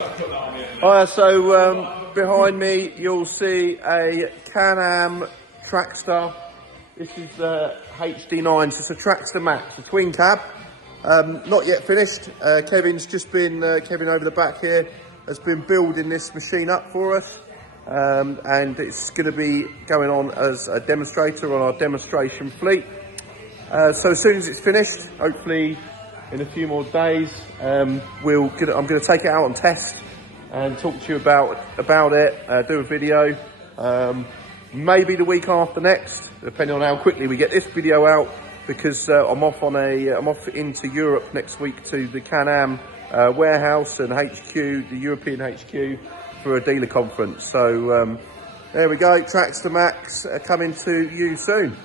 Alright, so behind me you'll see a Can-Am Traxter. This is the HD9, so it's a Traxter MAX, a twin cab. Not yet finished. Kevin's just been, Kevin over the back here, has been building this machine up for us. And it's going to be going on as a demonstrator on our demonstration fleet. So as soon as it's finished, hopefully in a few more days, I'm going to take it out on test and talk to you about it, do a video, maybe the week after next, depending on how quickly we get this video out, because I'm off into Europe next week to the Can-Am warehouse and HQ, the European HQ, for a dealer conference. So there we go, Traxter MAX coming to you soon.